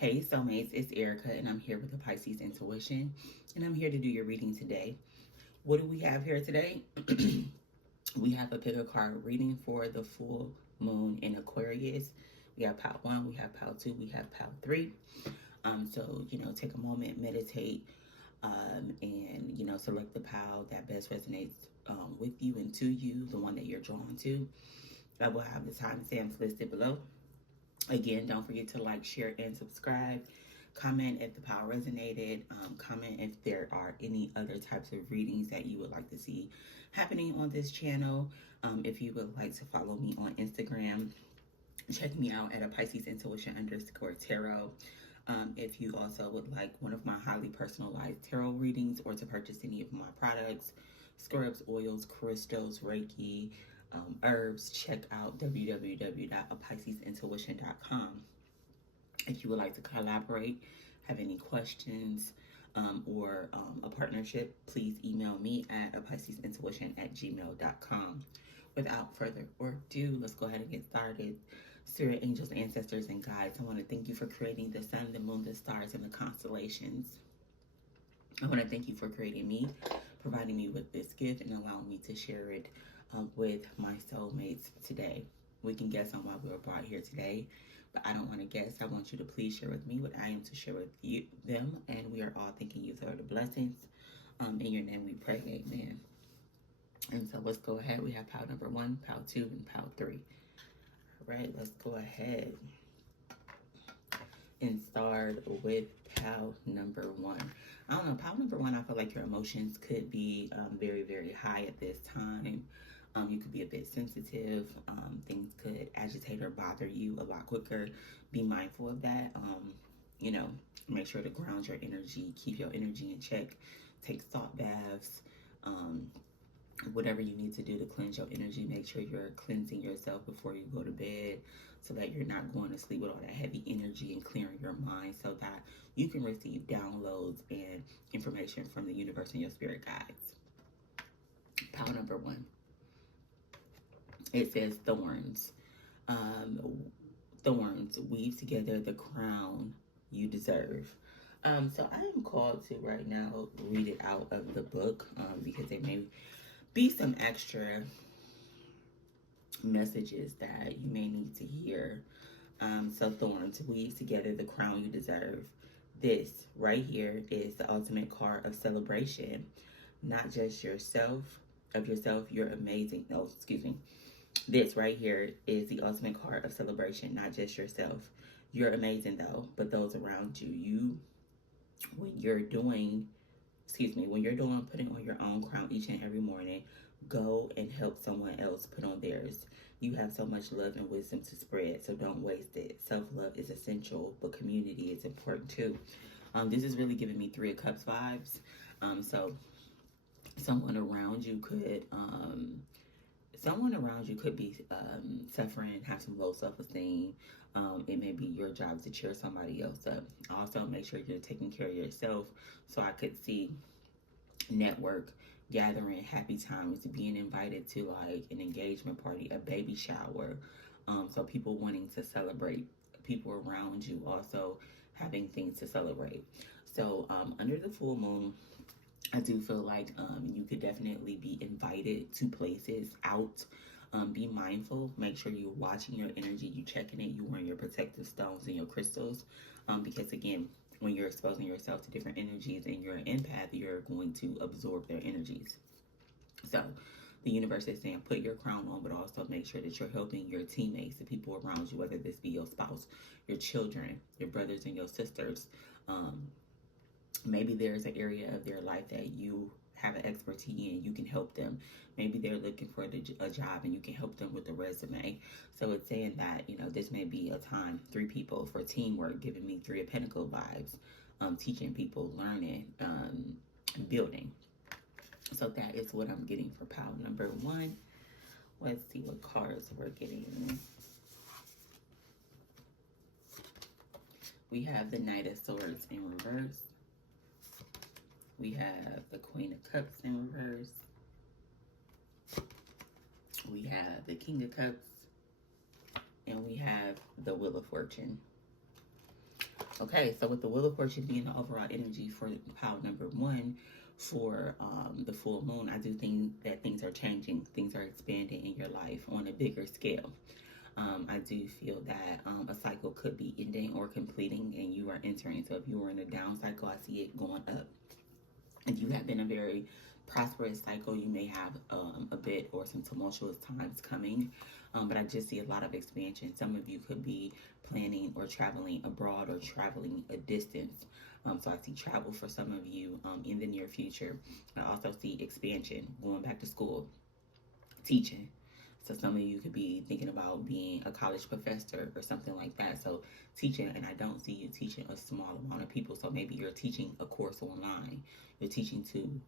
Hey soulmates, it's Erika and I'm here with the Pisces Intuition and I'm here to do your reading today. What do we have here today? We have a pick a card reading for the full moon in Aquarius. We have pile 1, we have pile 2, we have pile 3. So, take a moment, meditate, and, select the pile that best resonates with you and to you, the one that you're drawn to. I will have the timestamps listed below. Again, don't forget to like, share, and subscribe. Comment if the pile resonated. Comment if there are any other types of readings that you would like to see happening on this channel. If you would like to follow me on Instagram, check me out at a Pisces Intuition _tarot. If you also would like one of my highly personalized tarot readings or to purchase any of my products, scrubs, oils, crystals, Reiki, herbs, check out www.apiscesintuition.com. If you would like to collaborate, have any questions, or a partnership, please email me at apiscesintuition@gmail.com. Without further ado, let's go ahead and get started. Spirit, angels, ancestors, and guides, I want to thank you for creating the sun, the moon, the stars, and the constellations. I want to thank you for creating me, providing me with this gift, and allowing me to share it with my soulmates today. We can guess on why we were brought here today, but I don't want to guess. I want you to please share with me what I am to share with you, them, and we are all thanking you for the blessings. In your name we pray, amen. And so let's go ahead. We have pile number 1, pile 2, and pile 3. All right, let's go ahead and start with pile number 1. I don't know, pile number 1, I feel like your emotions could be very, very high at this time. You could be a bit sensitive. Things could agitate or bother you a lot quicker. Be mindful of that. Make sure to ground your energy, keep your energy in check. Take salt baths. Whatever you need to do to cleanse your energy, make sure you're cleansing yourself before you go to bed so that you're not going to sleep with all that heavy energy, and clearing your mind so that you can receive downloads and information from the universe and your spirit guides. Pile number 1. It says thorns. Thorns weave together the crown you deserve. So I am called to right now read it out of the book because there may be some extra messages that you may need to hear. So thorns weave together the crown you deserve. This right here is the ultimate card of celebration. Not just yourself, you're amazing. No, excuse me. This right here is the ultimate card of celebration, not just yourself. You're amazing though, but those around you, when you're doing putting on your own crown each and every morning, go and help someone else put on theirs. You have so much love and wisdom to spread, so don't waste it. Self-love is essential, but community is important too. This is really giving me 3 of Cups vibes. So someone around you could be suffering, have some low self-esteem. It may be your job to cheer somebody else up. Also, make sure you're taking care of yourself. So I could see network, gathering, happy times, being invited to like an engagement party, a baby shower. So people wanting to celebrate, people around you also having things to celebrate. So under the full moon, I do feel like you could definitely be invited to places out. Be mindful. Make sure you're watching your energy, you checking it, you wearing your protective stones and your crystals. Because again, when you're exposing yourself to different energies and you're an empath, you're going to absorb their energies. So the universe is saying put your crown on, but also make sure that you're helping your teammates, the people around you, whether this be your spouse, your children, your brothers and your sisters. Maybe there's an area of their life that you have an expertise in, you can help them. Maybe they're looking for a job and you can help them with the resume. So it's saying that, this may be a time, 3 people for teamwork, giving me 3 of Pentacle vibes, teaching people, learning, building. So that is what I'm getting for pile number 1. Let's see what cards we're getting. We have the Knight of Swords in reverse. We have the Queen of Cups in reverse. We have the King of Cups. And we have the Wheel of Fortune. Okay, so with the Wheel of Fortune being the overall energy for pile number one for the full moon, I do think that things are changing, things are expanding in your life on a bigger scale. I do feel that a cycle could be ending or completing and you are entering. So if you were in a down cycle, I see it going up. If you have been a very prosperous cycle, you may have a bit or some tumultuous times coming. But I just see a lot of expansion. Some of you could be planning or traveling abroad or traveling a distance. So I see travel for some of you in the near future. I also see expansion, going back to school, teaching. So some of you could be thinking about being a college professor or something like that. So teaching, and I don't see you teaching a small amount of people. So maybe you're teaching a course online. You're teaching to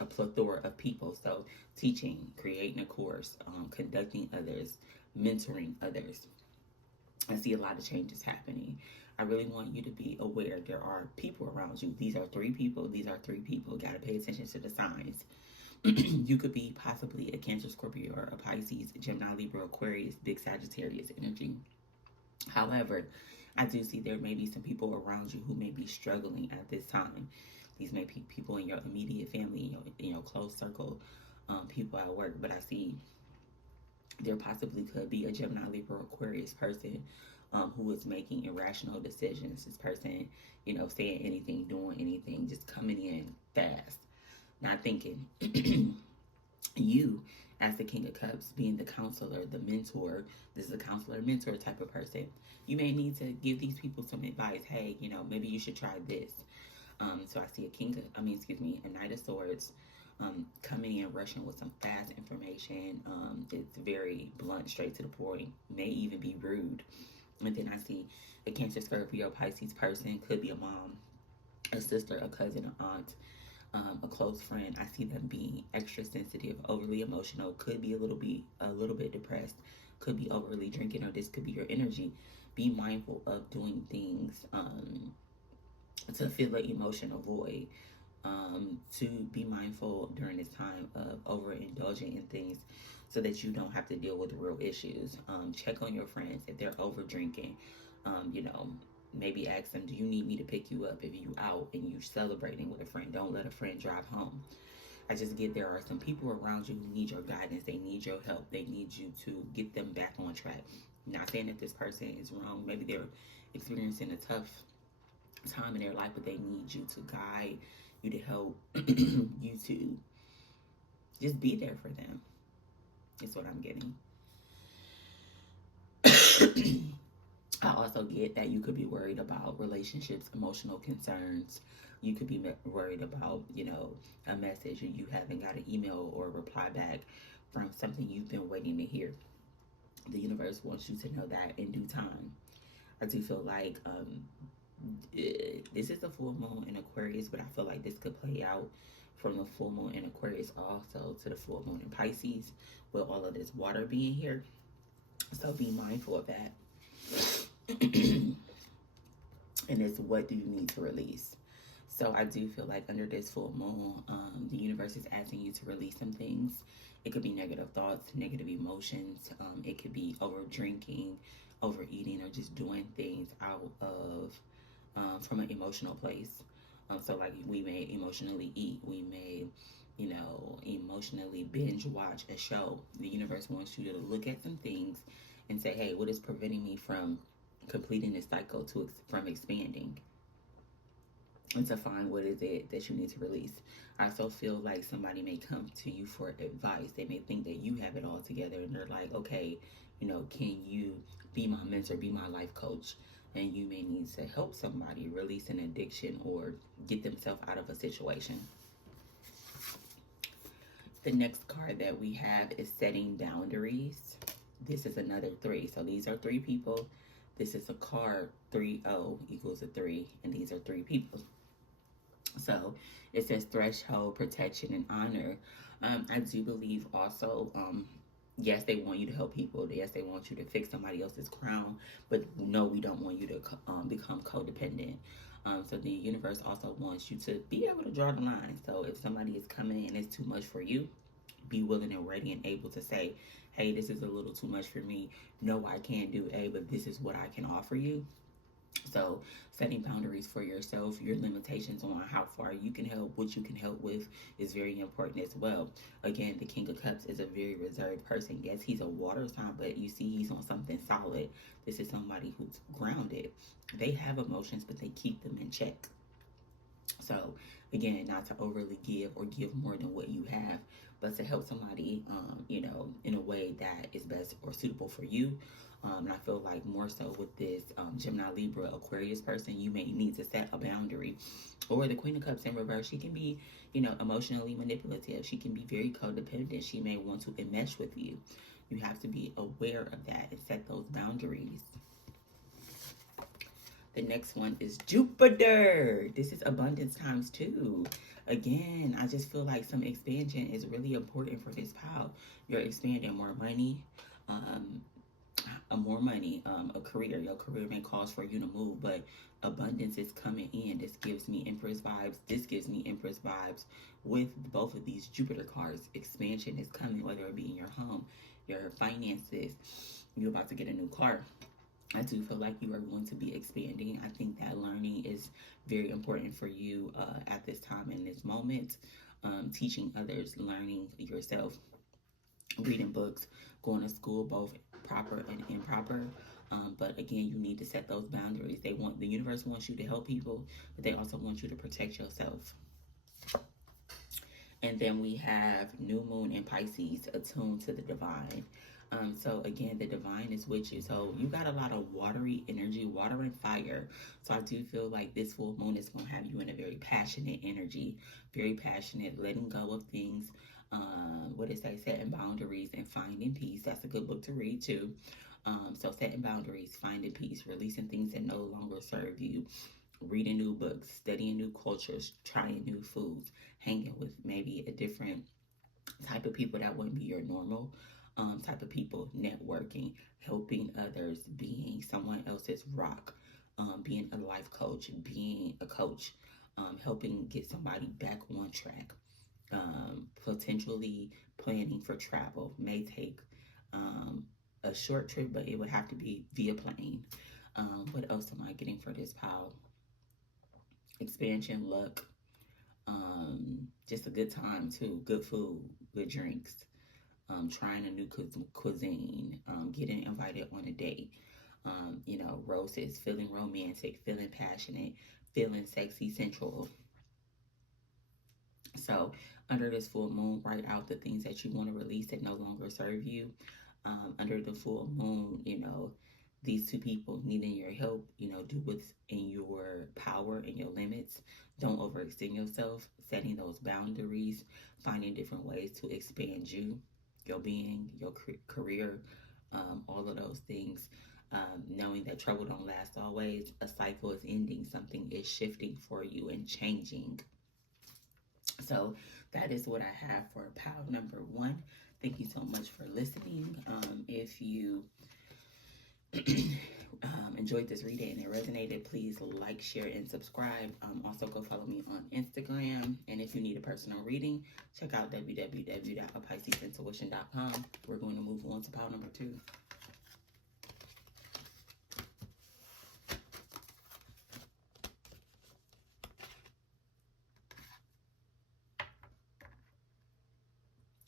a plethora of people. So teaching, creating a course, conducting others, mentoring others. I see a lot of changes happening. I really want you to be aware there are people around you. These are three people. These are three people. Got to pay attention to the signs. You could be possibly a Cancer, Scorpio, or a Pisces, Gemini, Libra, Aquarius, big Sagittarius energy. However, I do see there may be some people around you who may be struggling at this time. These may be people in your immediate family, in your close circle, people at work. But I see there possibly could be a Gemini, Libra, Aquarius person who is making irrational decisions. This person, saying anything, doing anything, just coming in fast, not thinking. You, as the King of Cups, being the counselor, the mentor, this is a counselor, mentor type of person. You may need to give these people some advice. Hey, maybe you should try this. So I see a Knight of Swords coming in, rushing with some fast information. It's very blunt, straight to the point, may even be rude. And then I see a Cancer, Scorpio, Pisces person, could be a mom, a sister, a cousin, an aunt, a close friend. I see them being extra sensitive, overly emotional, could be a little bit depressed, could be overly drinking, or this could be your energy. Be mindful of doing things to fill an emotional void. To be mindful during this time of overindulging in things so that you don't have to deal with real issues. Check on your friends if they're over drinking. Maybe ask them, do you need me to pick you up? If you out and you celebrating with a friend, don't let a friend drive home. I just get there are some people around you who need your guidance. They need your help. They need you to get them back on track. Not saying that this person is wrong. Maybe they're experiencing a tough time in their life, but they need you to guide, you to help, you to just be there for them. Is what I'm getting. I also get that you could be worried about relationships, emotional concerns. You could be worried about, a message and you haven't got an email or a reply back from something you've been waiting to hear. The universe wants you to know that in due time. I do feel like this is a full moon in Aquarius, but I feel like this could play out from the full moon in Aquarius also to the full moon in Pisces with all of this water being here. So be mindful of that. And it's what do you need to release. So I do feel like under this full moon, the universe is asking you to release some things. It could be negative thoughts, negative emotions. It could be over drinking, overeating, or just doing things out of from an emotional place. So like we may emotionally eat, we may, emotionally binge watch a show. The universe wants you to look at some things and say, hey, what is preventing me from completing this cycle from expanding? And to find what is it that you need to release. I also feel like somebody may come to you for advice. They may think that you have it all together and they're like, okay, can you be my mentor, be my life coach? And you may need to help somebody release an addiction or get themselves out of a situation. The next card that we have is setting boundaries. This is another 3. So these are 3 people. This is a card 3-0 equals a 3. And these are 3 people. So it says threshold, protection, and honor. I do believe also, yes, they want you to help people. Yes, they want you to fix somebody else's crown. But no, we don't want you to become codependent. So the universe also wants you to be able to draw the line. So if somebody is coming and it's too much for you, be willing and ready and able to say, hey, this is a little too much for me. No, I can't do A, but this is what I can offer you. So setting boundaries for yourself, your limitations on how far you can help, what you can help with is very important as well. Again, the King of Cups is a very reserved person. Yes, he's a water sign, but you see he's on something solid. This is somebody who's grounded. They have emotions, but they keep them in check. So again, not to overly give or give more than what you have, but to help somebody, in a way that is best or suitable for you. And I feel like more so with this Gemini, Libra, Aquarius person, you may need to set a boundary. Or the Queen of Cups in reverse, she can be, emotionally manipulative. She can be very codependent. She may want to enmesh with you. You have to be aware of that and set those boundaries. The next one is Jupiter. This is abundance times two. Again, I just feel like some expansion is really important for this pile. You're expanding more money, a career. Your career may cause for you to move, but abundance is coming in. This gives me Empress vibes. This gives me Empress vibes with both of these Jupiter cards. Expansion is coming, whether it be in your home, your finances. You're about to get a new car. I do feel like you are going to be expanding. I think that learning is very important for you at this time in this moment. Teaching others, learning yourself, reading books, going to school, both proper and improper. But again, you need to set those boundaries. The universe wants you to help people, but they also want you to protect yourself. And then we have New Moon in Pisces, attuned to the divine. So again, the divine is with you. So you got a lot of watery energy, water and fire. So I do feel like this full moon is going to have you in a very passionate energy, very passionate, letting go of things. What did it say? Setting boundaries and finding peace. That's a good book to read too. So setting boundaries, finding peace, releasing things that no longer serve you, reading new books, studying new cultures, trying new foods, hanging with maybe a different type of people that wouldn't be your normal type of people, networking, helping others, being someone else's rock, being a life coach, being a coach, helping get somebody back on track, potentially planning for travel, may take a short trip, but it would have to be via plane. What else am I getting for this pile? Expansion, luck, just a good time too, good food, good drinks, trying a new cuisine, getting invited on a date, roses, feeling romantic, feeling passionate, feeling sexy, sensual. So under this full moon, write out the things that you want to release that no longer serve you. Under the full moon, these two people needing your help, do what's in your power and your limits. Don't overextend yourself, setting those boundaries, finding different ways to expand you, your being, your career, all of those things. Knowing that trouble don't last always. A cycle is ending. Something is shifting for you and changing. So that is what I have for pile number one. Thank you so much for listening. If you enjoyed this reading and it resonated, please like, share, and subscribe. Also, go follow me on Instagram. And if you need a personal reading, check out www.piscesintuition.com. We're going to move on to pile number two.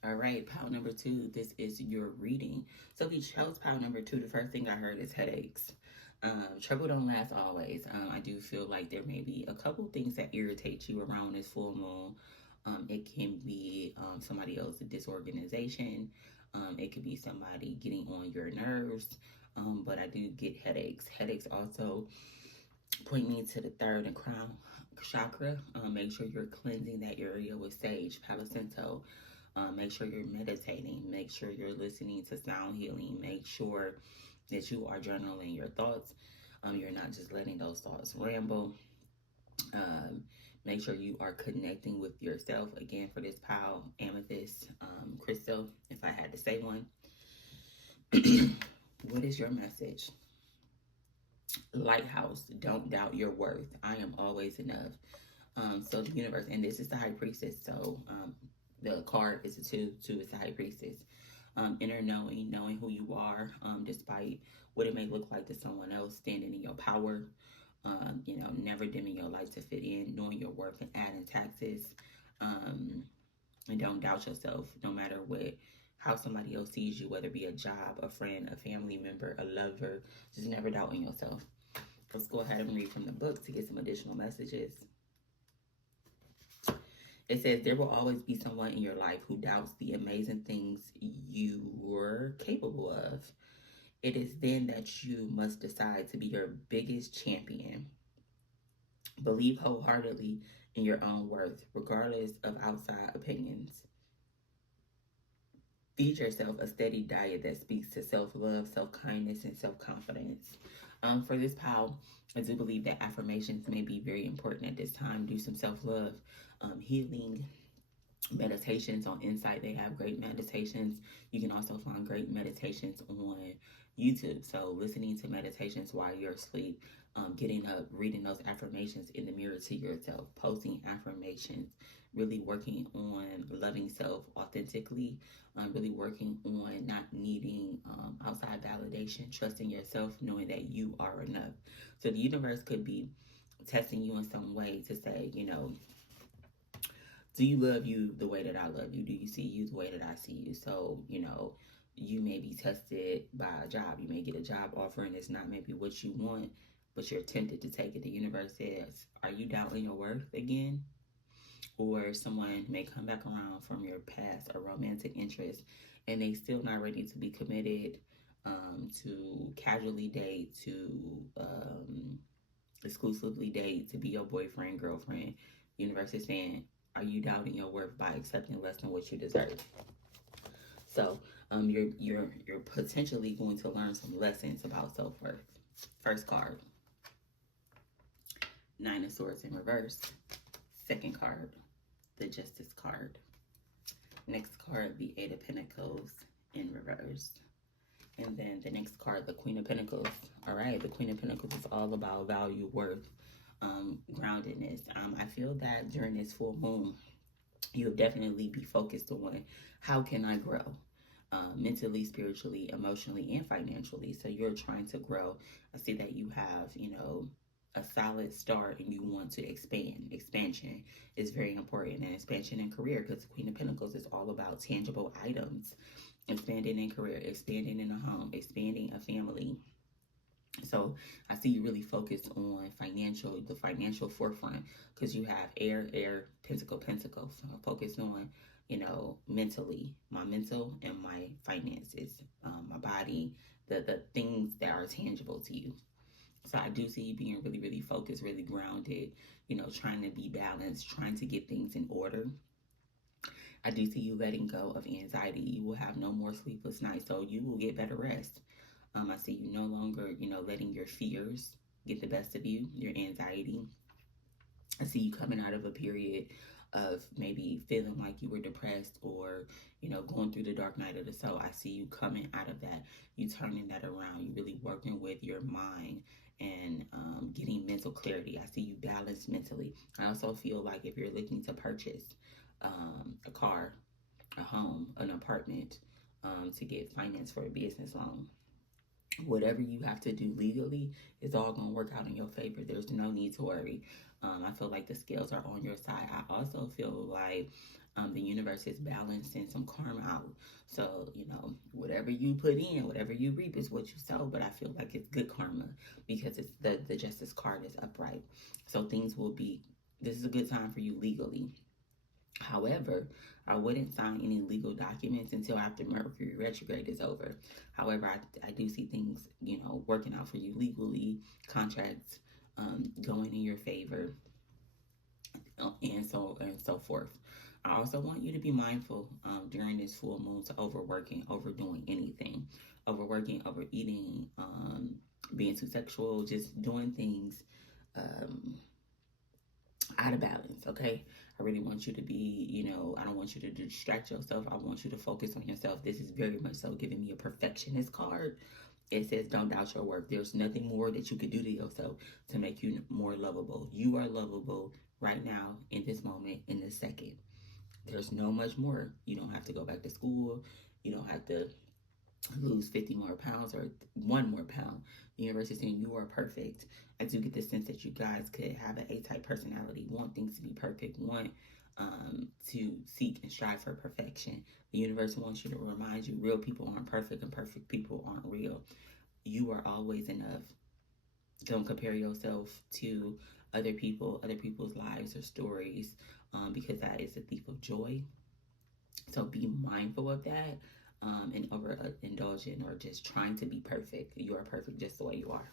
All right, pile number two, this is your reading. So if you chose pile number two, the first thing I heard is headaches. Trouble don't last always. I do feel like there may be a couple things that irritate you around this full moon. It can be somebody else's disorganization. It could be somebody getting on your nerves. But I do get headaches. Headaches also point me to the third and crown chakra. Make sure you're cleansing that area with sage, Palo Santo. Make sure you're meditating. Make sure you're listening to sound healing. Make sure that you are journaling your thoughts. You're not just letting those thoughts ramble. Make sure you are connecting with yourself. Again, for this pile, amethyst, crystal, if I had to say one. What is your message? Lighthouse, don't doubt your worth. I am always enough. So the universe, and this is the high priestess. So the card is a two is the high priestess. Inner knowing who you are, despite what it may look like to someone else, standing in your power, You know, never dimming your light to fit in, knowing your worth and adding taxes. And don't doubt yourself, no matter how somebody else sees you, whether it be a job, a friend, a family member, a lover. Just never doubting yourself. Let's go ahead and read from the book to get some additional messages. It says, there will always be someone in your life who doubts the amazing things you were capable of. It is then that you must decide to be your biggest champion. Believe wholeheartedly in your own worth, regardless of outside opinions. Feed yourself a steady diet that speaks to self-love, self-kindness, and self-confidence. For this pile, I do believe that affirmations may be very important at this time. Do some self-love, healing, meditations on Insight. They have great meditations. You can also find great meditations on YouTube. So listening to meditations while you're asleep, getting up, reading those affirmations in the mirror to yourself, posting affirmations, really working on loving self authentically, really working on not needing outside validation, trusting yourself, knowing that you are enough. So the universe could be testing you in some way to say, you know, do you love you the way that I love you? Do you see you the way that I see you? So, you know, you may be tested by a job. You may get a job offer and it's not maybe what you want, but you're tempted to take it. The universe says, are you doubting your worth again? Or someone may come back around from your past, a romantic interest, and they still not ready to be committed, to casually date, to exclusively date, to be your boyfriend, girlfriend. Universe is saying, are you doubting your worth by accepting less than what you deserve? So you're potentially going to learn some lessons about self-worth. First card, Nine of Swords in reverse. Second card, the Justice card. Next card, the Eight of Pentacles in reverse. And then the next card, the Queen of Pentacles. All right, the Queen of Pentacles is all about value, worth, groundedness. I feel that during this full moon, you'll definitely be focused on how can I grow mentally, spiritually, emotionally, and financially. So you're trying to grow. I see that you have, you know, a solid start and you want to expand. Expansion is very important, and expansion in career, because the Queen of Pentacles is all about tangible items. Expanding in career, expanding in a home, expanding a family. So I see you really focused on the financial forefront, because you have air, pentacle. So focus on, you know, mentally, my mental and my finances, my body, the things that are tangible to you. So I do see you being really, really focused, really grounded, you know, trying to be balanced, trying to get things in order. I do see you letting go of anxiety. You will have no more sleepless nights, so you will get better rest. I see you no longer, you know, letting your fears get the best of you, your anxiety. I see you coming out of a period of maybe feeling like you were depressed, or, you know, going through the dark night of the soul. I see you coming out of that, you turning that around, you really working with your mind and getting mental clarity. I see you balanced mentally. I also feel like if you're looking to purchase a car, a home, an apartment, to get finance for a business loan, whatever you have to do legally is all going to work out in your favor. There's no need to worry. I feel like the scales are on your side. I also feel like the universe is balancing some karma out. So, you know, whatever you put in, whatever you reap is what you sow. But I feel like it's good karma, because it's the Justice card is upright. So this is a good time for you legally. However, I wouldn't sign any legal documents until after Mercury retrograde is over. However, I do see things, you know, working out for you legally, contracts going in your favor, and so forth. I also want you to be mindful during this full moon to overdoing anything, overworking, overeating, being too sexual, just doing things out of balance, okay? I really want you to be, you know, I don't want you to distract yourself. I want you to focus on yourself. This is very much so giving me a perfectionist card. It says, don't doubt your worth. There's nothing more that you could do to yourself to make you more lovable. You are lovable right now, in this moment, in this second. There's no much more. You don't have to go back to school. You don't have to lose 50 more pounds or 1 more pound. The universe is saying you are perfect. I do get the sense that you guys could have an A-type personality, want things to be perfect, want to seek and strive for perfection. The universe wants you to remind you real people aren't perfect and perfect people aren't real. You are always enough. Don't compare yourself to other people, other people's lives or stories, because that is a thief of joy. So be mindful of that, and overindulging or just trying to be perfect. You are perfect just the way you are.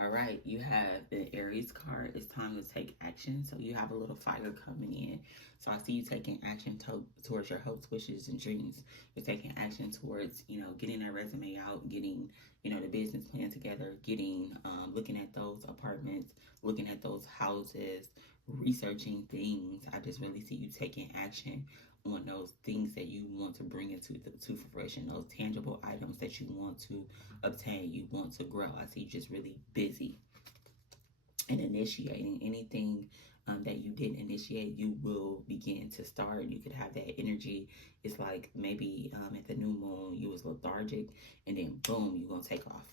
All right, you have the Aries card. It's time to take action. So you have a little fire coming in. So I see you taking action towards your hopes, wishes, and dreams. You're taking action towards, getting that resume out, getting, the business plan together, getting, looking at those apartments, looking at those houses, researching things. I just really see you taking action on those things that you want to bring into to fruition, those tangible items that you want to obtain, you want to grow. I see you just really busy and initiating anything that you didn't initiate, you will begin to start. You could have that energy. It's like maybe at the new moon, you was lethargic, and then boom, you're going to take off.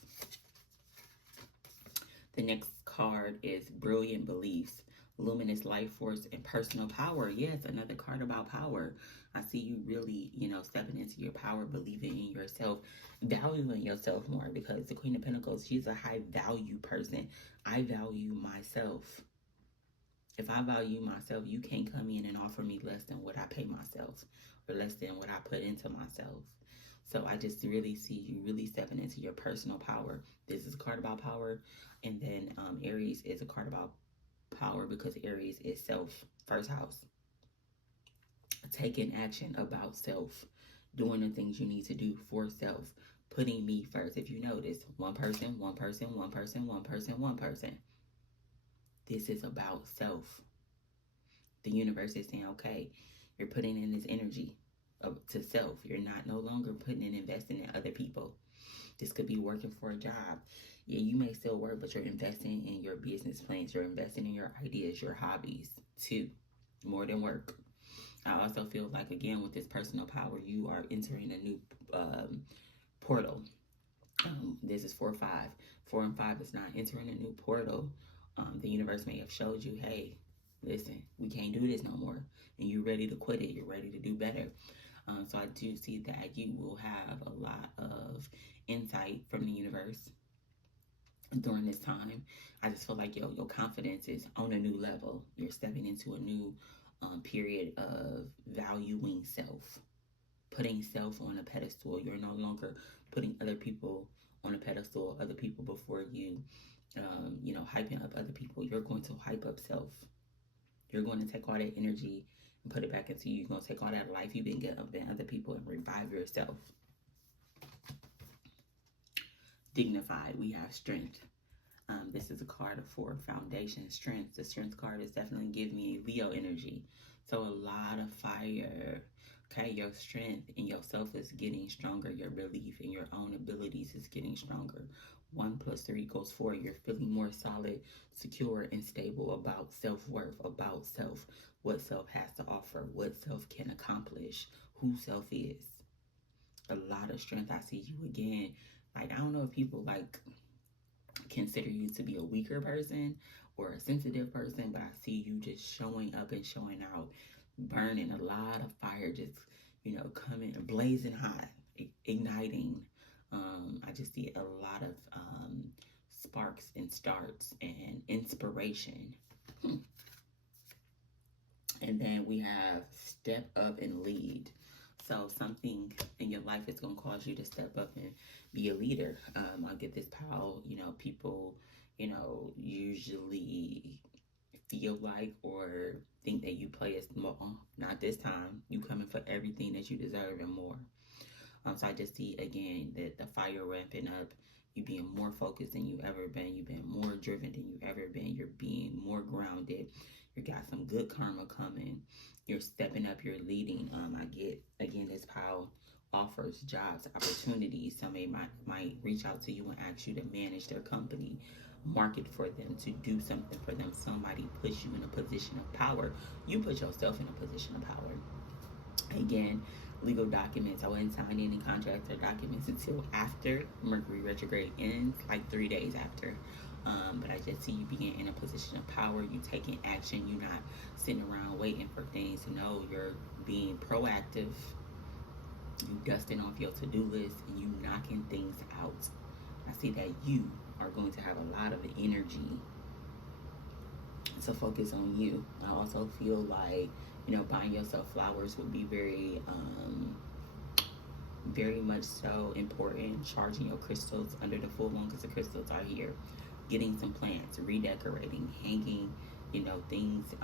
The next card is Brilliant Beliefs, Luminous Life Force, and Personal Power. Yes, another card about power. I see you really, stepping into your power, believing in yourself, valuing yourself more, because the Queen of Pentacles, she's a high value person. I value myself. If I value myself, you can't come in and offer me less than what I pay myself or less than what I put into myself. So I just really see you really stepping into your personal power. This is a card about power. And then Aries is a card about power because Aries is self, first house. Taking action about self, doing the things you need to do for self, putting me first. If you notice, one person, one person, one person, one person, one person. This is about self. The universe is saying, okay, you're putting in this energy to self. You're not no longer putting and investing in other people. This could be working for a job. Yeah, you may still work, but you're investing in your business plans. You're investing in your ideas, your hobbies too, more than work. I also feel like, again, with this personal power, you are entering a new portal. This is 4-5. 4 and 5 is not entering a new portal. The universe may have showed you, hey, listen, we can't do this no more. And you're ready to quit it. You're ready to do better. So I do see that you will have a lot of insight from the universe during this time. I just feel like your confidence is on a new level. You're stepping into a new period of valuing self, putting self on a pedestal. You're no longer putting other people on a pedestal, other people before you, hyping up other people. You're going to hype up self. You're going to take all that energy and put it back into you. You're going to take all that life you've been getting up in other people and revive yourself. Dignified, we have strength. This is a card for foundation, strength. The strength card is definitely giving me Leo energy. So a lot of fire. Okay, your strength in yourself is getting stronger. Your belief in your own abilities is getting stronger. 1 + 3 = 4. You're feeling more solid, secure, and stable about self-worth, about self, what self has to offer, what self can accomplish, who self is. A lot of strength. I see you again. Like, I don't know if people consider you to be a weaker person or a sensitive person, but I see you just showing up and showing out, burning a lot of fire, just coming blazing hot, igniting. I just see a lot of sparks and starts and inspiration. And then we have step up and lead. So something in your life is going to cause you to step up and be a leader. I get this pile, people, usually feel like or think that you play a small. Not this time. You coming for everything that you deserve and more. So I just see, again, that the fire ramping up. You being more focused than you ever been. You've been more driven than you ever been. You're being more grounded. You got some good karma coming. You're stepping up. You're leading. I get, again, this pile offers jobs, opportunities. Somebody might reach out to you and ask you to manage their company, market for them, to do something for them. Somebody puts you in a position of power. You put yourself in a position of power. Again, legal documents. I wouldn't sign any contracts or documents until after Mercury retrograde ends, like 3 days after. But I just see you being in a position of power. You taking action. You're not sitting around waiting for things. No, you're being proactive. You dusting off your to-do list and you knocking things out. I see that you are going to have a lot of energy to focus on you. I also feel like, buying yourself flowers would be very much so important. Charging your crystals under the full moon, because the crystals are here. Getting some plants, redecorating, hanging, things,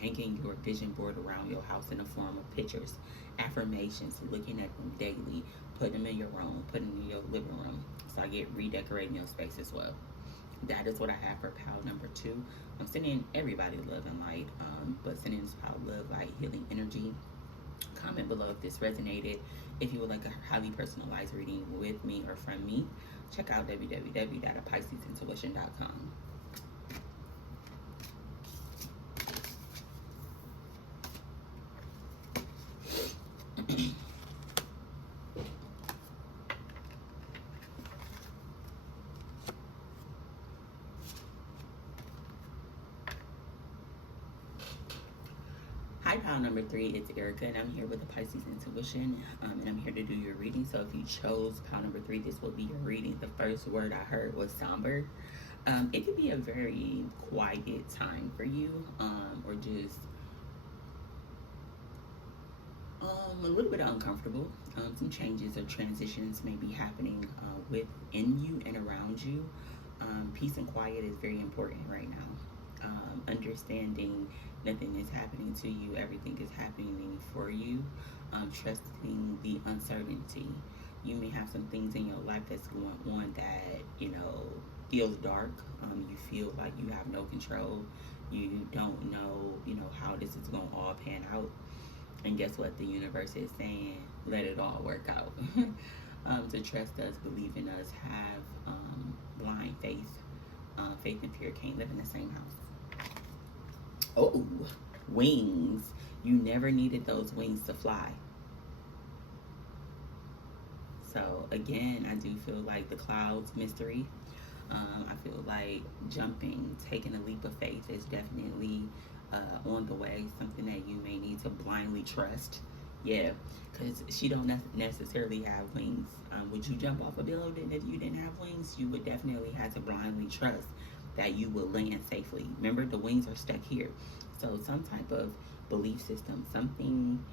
hanging your vision board around your house in the form of pictures, affirmations, looking at them daily, putting them in your room, putting them in your living room. So I get redecorating your space as well. That is what I have for pile number 2. I'm sending everybody love and light, but sending this pile love, light, healing energy. Comment below if this resonated. If you would like a highly personalized reading with me or from me, check out www.piscesintuition.com. Hi, pile number 3, it's Erika, and I'm here with the Pisces Intuition, and I'm here to do your reading. So if you chose pile number 3, this will be your reading. The first word I heard was somber. It could be a very quiet time for you, or just a little bit uncomfortable. Some changes or transitions may be happening within you and around you. Peace and quiet is very important right now. Understanding nothing is happening to you, everything is happening for you. Trusting the uncertainty. You may have some things in your life that's going on that feels dark. You feel like you have no control. You don't know how this is going to all pan out. And guess what? The universe is saying, let it all work out. To trust us, believe in us, have blind faith. Faith and fear can't live in the same house. Oh, wings. You never needed those wings to fly. So again, I do feel like the clouds mystery. I feel like jumping, taking a leap of faith is definitely on the way. Something that you may need to blindly trust. Yeah, because she don't necessarily have wings. Would you jump off a building if you didn't have wings? You would definitely have to blindly trust that you will land safely. Remember, the wings are stuck here. So some type of belief system, something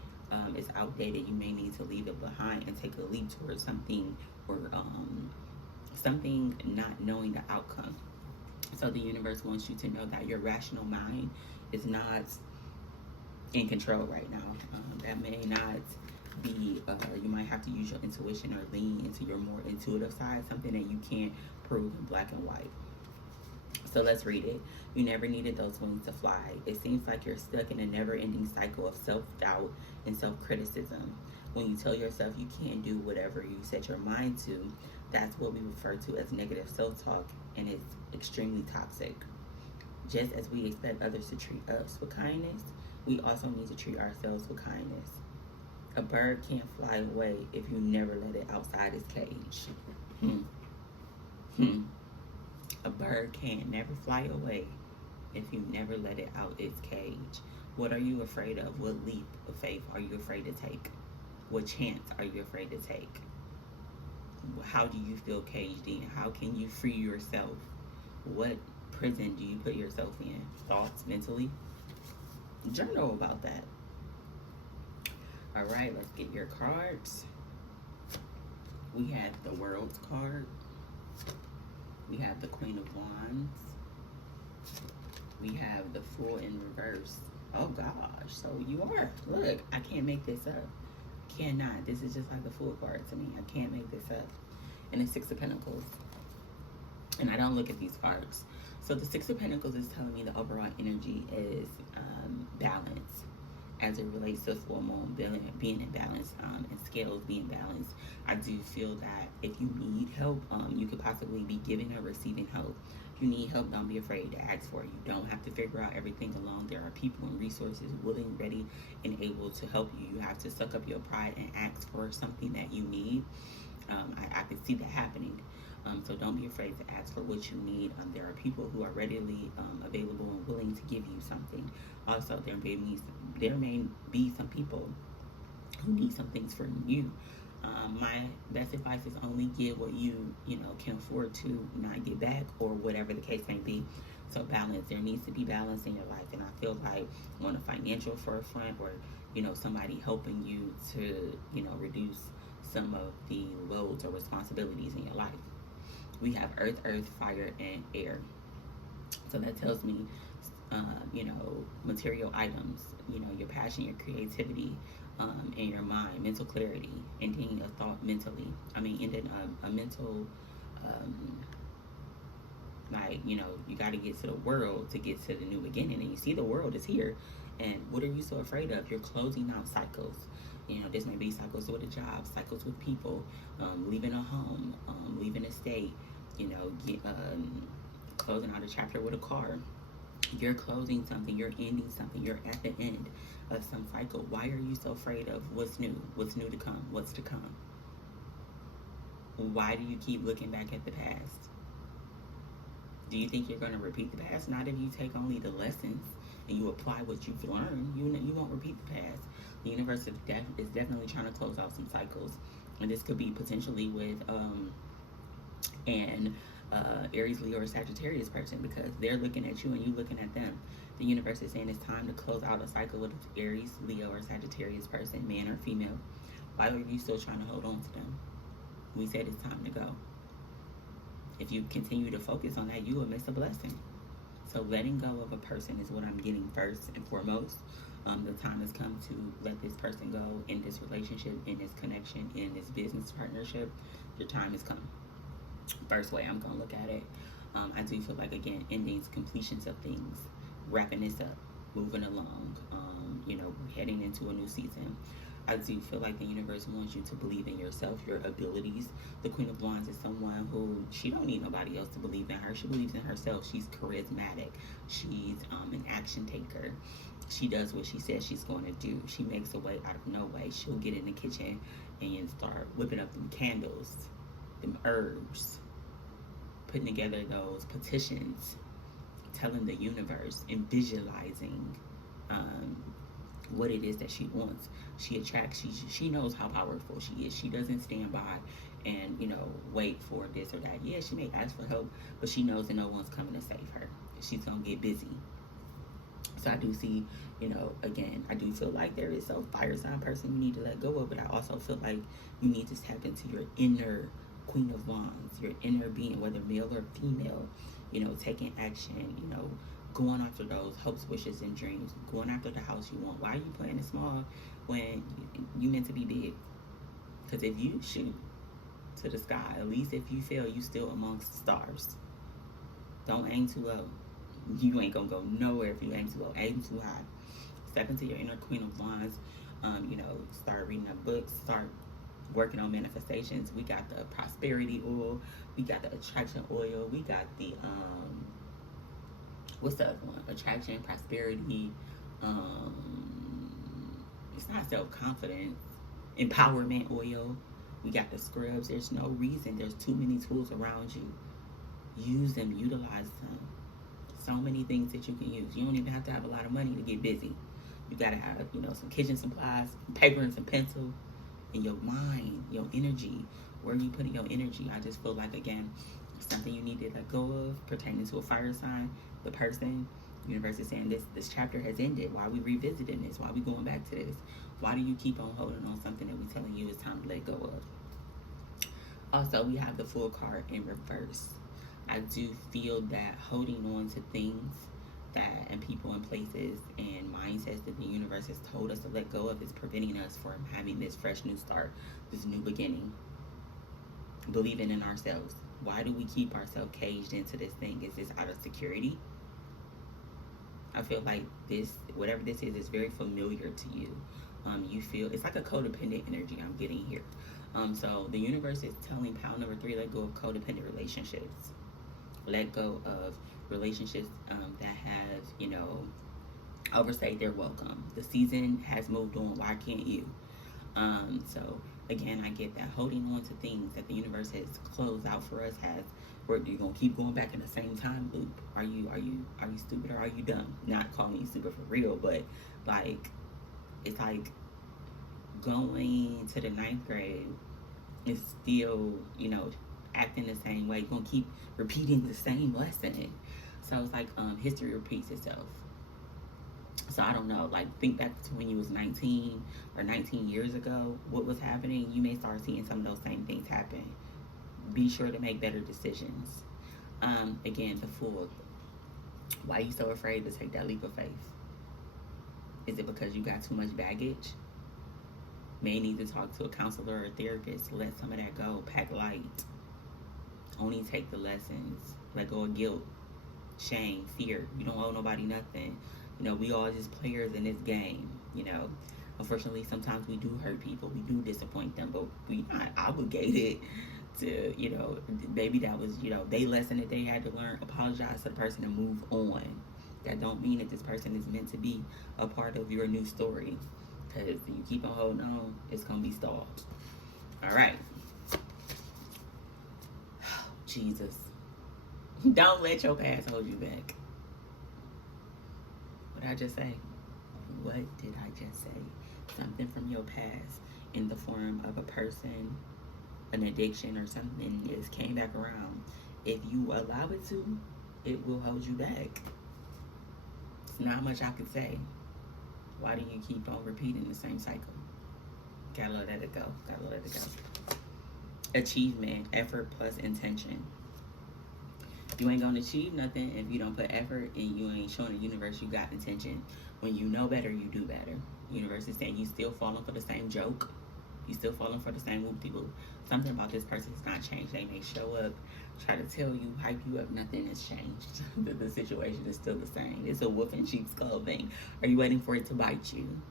is outdated. You may need to leave it behind and take a leap towards something, or something not knowing the outcome. So the universe wants you to know that your rational mind is not in control right now. That may not be, you might have to use your intuition or lean into your more intuitive side, something that you can't prove in black and white. So let's read it. You never needed those wings to fly. It seems like you're stuck in a never-ending cycle of self-doubt and self-criticism. When you tell yourself you can't do whatever you set your mind to, that's what we refer to as negative self-talk, and it's extremely toxic. Just as we expect others to treat us with kindness, we also need to treat ourselves with kindness. A bird can't fly away if you never let it outside its cage. A bird can never fly away if you never let it out its cage. What are you afraid of? What leap of faith are you afraid to take? What chance are you afraid to take? How do you feel caged in? How can you free yourself? What prison do you put yourself in? Thoughts, mentally? Journal about that. All right, let's get your cards. We have the World's card. We have the Queen of Wands. We have the Fool in reverse. Oh gosh, so you are. Look, I can't make this up. Cannot. This is just like the Fool card to me. I can't make this up. And the Six of Pentacles. And I don't look at these cards. So the Six of Pentacles is telling me the overall energy is balance. as it relates to full moon being in balance, and scales being balanced. I do feel that if you need help, you could possibly be giving or receiving help. If you need help, don't be afraid to ask for it. You don't have to figure out everything alone. There are people and resources willing, ready, and able to help you. You have to suck up your pride and ask for something that you need. I can see that happening. So don't be afraid to ask for what you need. There are people who are readily available and willing to give you something. Also, there may be some people who need some things from you. My best advice is only give what you can afford to not get back, or whatever the case may be. So balance. There needs to be balance in your life, and I feel like on a financial forefront, or somebody helping you to reduce some of the loads or responsibilities in your life. We have earth, fire, and air. So that tells me, material items, your passion, your creativity, and your mind, mental clarity, ending a thought mentally. Ending a mental, you got to get to the world to get to the new beginning. And you see the world is here. And what are you so afraid of? You're closing out cycles. This may be cycles with a job, cycles with people, leaving a home, leaving a state, closing out a chapter with a car. You're closing something, you're ending something, you're at the end of some cycle. Why are you so afraid of what's new to come, what's to come? Why do you keep looking back at the past? Do you think you're going to repeat the past? Not if you take only the lessons and you apply what you've learned. You won't repeat the past. The universe is definitely trying to close out some cycles, and this could be potentially with Aries, Leo, or Sagittarius person, because they're looking at you and you looking at them. The universe is saying it's time to close out a cycle with Aries, Leo, or Sagittarius person, man or female. Why are you still trying to hold on to them? We said it's time to go. If you continue to focus on that, you will miss a blessing. So letting go of a person is what I'm getting first and foremost. The time has come to let this person go in this relationship, in this connection, in this business partnership. Your time has come. First way I'm going to look at it. I do feel like, again, endings, completions of things, wrapping this up, moving along. We're heading into a new season. I do feel like the universe wants you to believe in yourself, your abilities. The Queen of Wands is someone who, she don't need nobody else to believe in her. She believes in herself. She's charismatic. She's an action taker. She does what she says she's going to do. She makes a way out of no way. She'll get in the kitchen and start whipping up them candles, them herbs, putting together those petitions, telling the universe and visualizing what it is that she wants. She attracts. She knows how powerful she is. She doesn't stand by and wait for this or that. Yeah, she may ask for help, but she knows that no one's coming to save her. She's gonna get busy. So I do see, again, I do feel like there is a fire sign person you need to let go of, but I also feel like you need to tap into your inner Queen of Wands, your inner being, whether male or female, taking action, going after those hopes, wishes, and dreams, going after the house you want. Why are you playing it small when you meant to be big? Because if you shoot to the sky, at least if you fail, you still amongst the stars. Don't aim too low. You ain't gonna go nowhere if you aim too low. Aim too high. Step into your inner Queen of Wands. Start reading a book. Start working on manifestations. We got the prosperity oil. We got the attraction oil. We got the what's the other one? Attraction, prosperity. It's not self-confidence. Empowerment oil. We got the scrubs. There's no reason. There's too many tools around you. Use them. Utilize them. So many things that you can use. You don't even have to have a lot of money to get busy. You gotta have, some kitchen supplies, paper and some pencil, and your mind, your energy. Where are you putting your energy? I just feel like, again, something you need to let go of pertaining to a fire sign, the person. The universe is saying this chapter has ended. Why are we revisiting this? Why are we going back to this? Why do you keep on holding on something that we're telling you it's time to let go of? Also, we have the Fool card in reverse. I do feel that holding on to things and people and places and mindsets that the universe has told us to let go of is preventing us from having this fresh new start, this new beginning, believing in ourselves. Why do we keep ourselves caged into this thing? Is this out of security? I feel like this, whatever this is very familiar to you. You feel it's like a codependent energy I'm getting here. So the universe is telling pile number 3, let go of codependent relationships. Let go of relationships that have, overstayed their welcome. The season has moved on. Why can't you? So again, I get that holding on to things that the universe has closed out for us has, where you're gonna keep going back in the same time loop. Are you stupid or are you dumb? Not calling you stupid for real, but like it's like going to the ninth grade is still, acting the same way. You're gonna keep repeating the same lesson. So it's like history repeats itself. So I don't know, like think back to when you was 19 or 19 years ago, what was happening. You may start seeing some of those same things happen. Be sure to make better decisions. Again, the Fool. Why are you so afraid to take that leap of faith? Is it because you got too much baggage? May need to talk to a counselor or a therapist. Let some of that go. Pack light. Only take the lessons. Let go of guilt, shame, fear. You don't owe nobody nothing. We all just players in this game. Unfortunately, sometimes we do hurt people. We do disappoint them, but we not obligated to, maybe that was, they lesson that they had to learn. Apologize to the person and move on. That don't mean that this person is meant to be a part of your new story. Because you keep on holding on, it's going to be stalled. All right. Jesus. Don't let your past hold you back. What did I just say? What did I just say? Something from your past in the form of a person, an addiction, or something is came back around. If you allow it to, it will hold you back. It's not much I could say. Why do you keep on repeating the same cycle? Gotta let it go. Gotta let it go. Achievement, effort plus intention. You ain't gonna achieve nothing if you don't put effort and you ain't showing the universe you got intention. When you know better, you do better. The universe is saying you still falling for the same joke. You still falling for the same whoop-de-whoop. Something about this person has not changed. They may show up, try to tell you, hype you up. Nothing has changed. The situation is still the same. It's a wolf in sheep's clothing. Are you waiting for it to bite you?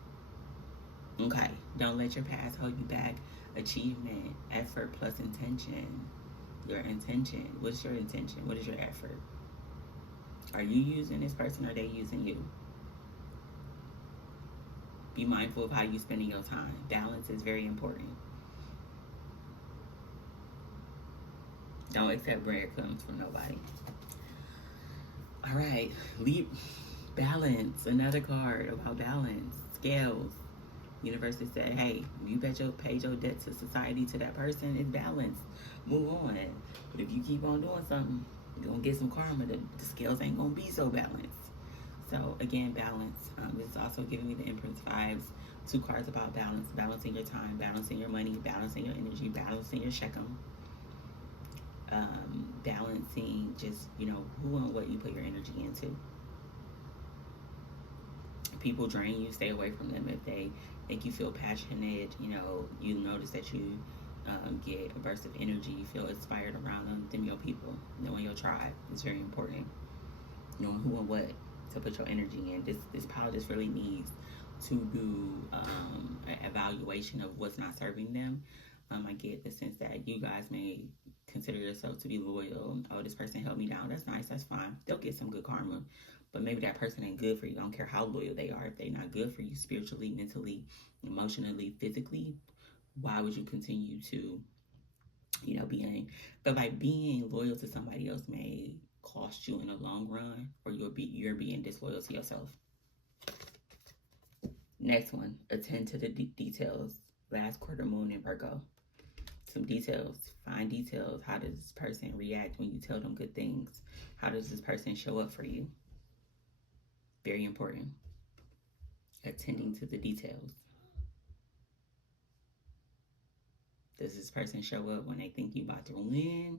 Okay. Don't let your past hold you back. Achievement, effort plus intention. Your intention. What's your intention? What is your effort? Are you using this person or are they using you? Be mindful of how you spending your time. Balance is very important. Don't accept breadcrumbs from nobody. All right. Balance. Another card about balance. Scales. Universe has said, hey, you paid your debt to society, to that person, it's balanced. Move on. But if you keep on doing something, you're going to get some karma. The scales ain't going to be so balanced. So, again, balance. This is also giving me the Empress vibes. 2 cards about balance. Balancing your time, balancing your money, balancing your energy, balancing your shekem. Balancing just, who and what you put your energy into. People drain you, stay away from them. If they make you feel passionate, you notice that you get a burst of energy, you feel inspired around them, your people. Knowing your tribe is very important. Knowing who and what to put your energy in. This pile just really needs to do an evaluation of what's not serving them. I get the sense that you guys may consider yourself to be loyal. Oh, this person held me down. That's nice. That's fine. They'll get some good karma. But maybe that person ain't good for you. I don't care how loyal they are. If they're not good for you spiritually, mentally, emotionally, physically, why would you continue to, but like being loyal to somebody else may cost you in the long run, or you're being disloyal to yourself. Next one, attend to the details. Last quarter moon in Virgo. Some details. Find details. How does this person react when you tell them good things? How does this person show up for you? Very important. Attending to the details. Does this person show up when they think you about to win?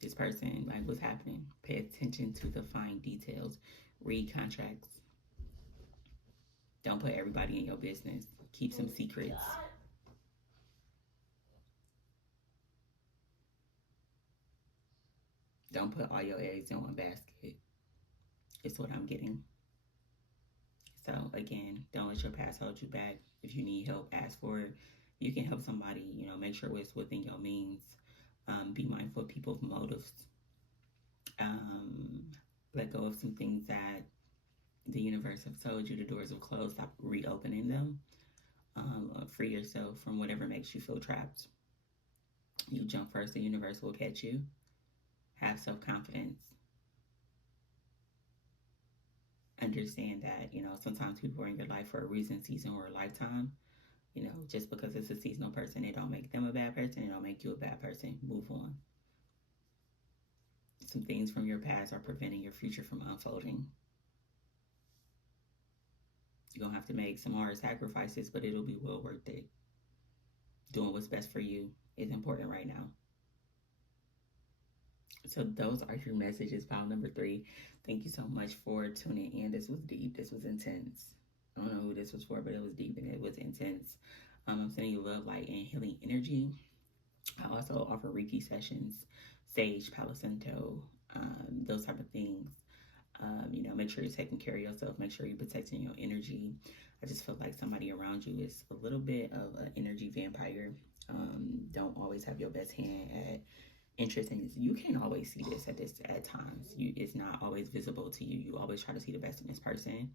This person, like, what's happening? Pay attention to the fine details. Read contracts. Don't put everybody in your business. Keep some secrets. Don't put all your eggs in one basket. It's what I'm getting. So again, don't let your past hold you back. If you need help, ask for it. You can help somebody, you know, make sure it's within your means. Be mindful of people's motives. Um, let go of some things that the universe have told you the doors have closed. Stop reopening them. Free yourself from whatever makes you feel trapped. You jump first, the universe will catch you. Have self-confidence. Understand that, you know, sometimes people are in your life for a reason, season, or a lifetime. You know, just because it's a seasonal person, it don't make them a bad person. It don't make you a bad person. Move on. Some things from your past are preventing your future from unfolding. You're going to have to make some hard sacrifices, but it'll be well worth it. Doing what's best for you is important right now. So those are your messages, pile number 3. Thank you so much for tuning in. This was deep. This was intense. I don't know who this was for, but it was deep and it was intense. I'm sending you love, light, and healing energy. I also offer Reiki sessions, Sage, Palo Santo, those type of things. You know, make sure you're taking care of yourself. Make sure you're protecting your energy. I just feel like somebody around you is a little bit of an energy vampire. Don't always have your best hand at interest in this. You can't always see this at times. It's not always visible to you. You always try to see the best in this person.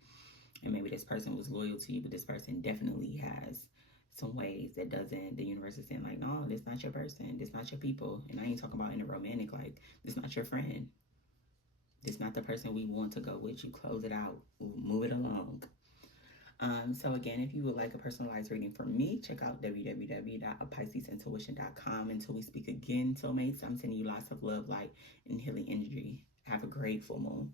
And maybe this person was loyal to you, but this person definitely has some ways that the universe is saying like, no, this not your person. This not your people. And I ain't talking about in a romantic, like, this not your friend. This not the person we want to go with. You close it out. Move it along. So again, if you would like a personalized reading from me, check out www.piscesintuition.com. Until we speak again, soulmates, I'm sending you lots of love, light, and healing energy. Have a great full moon.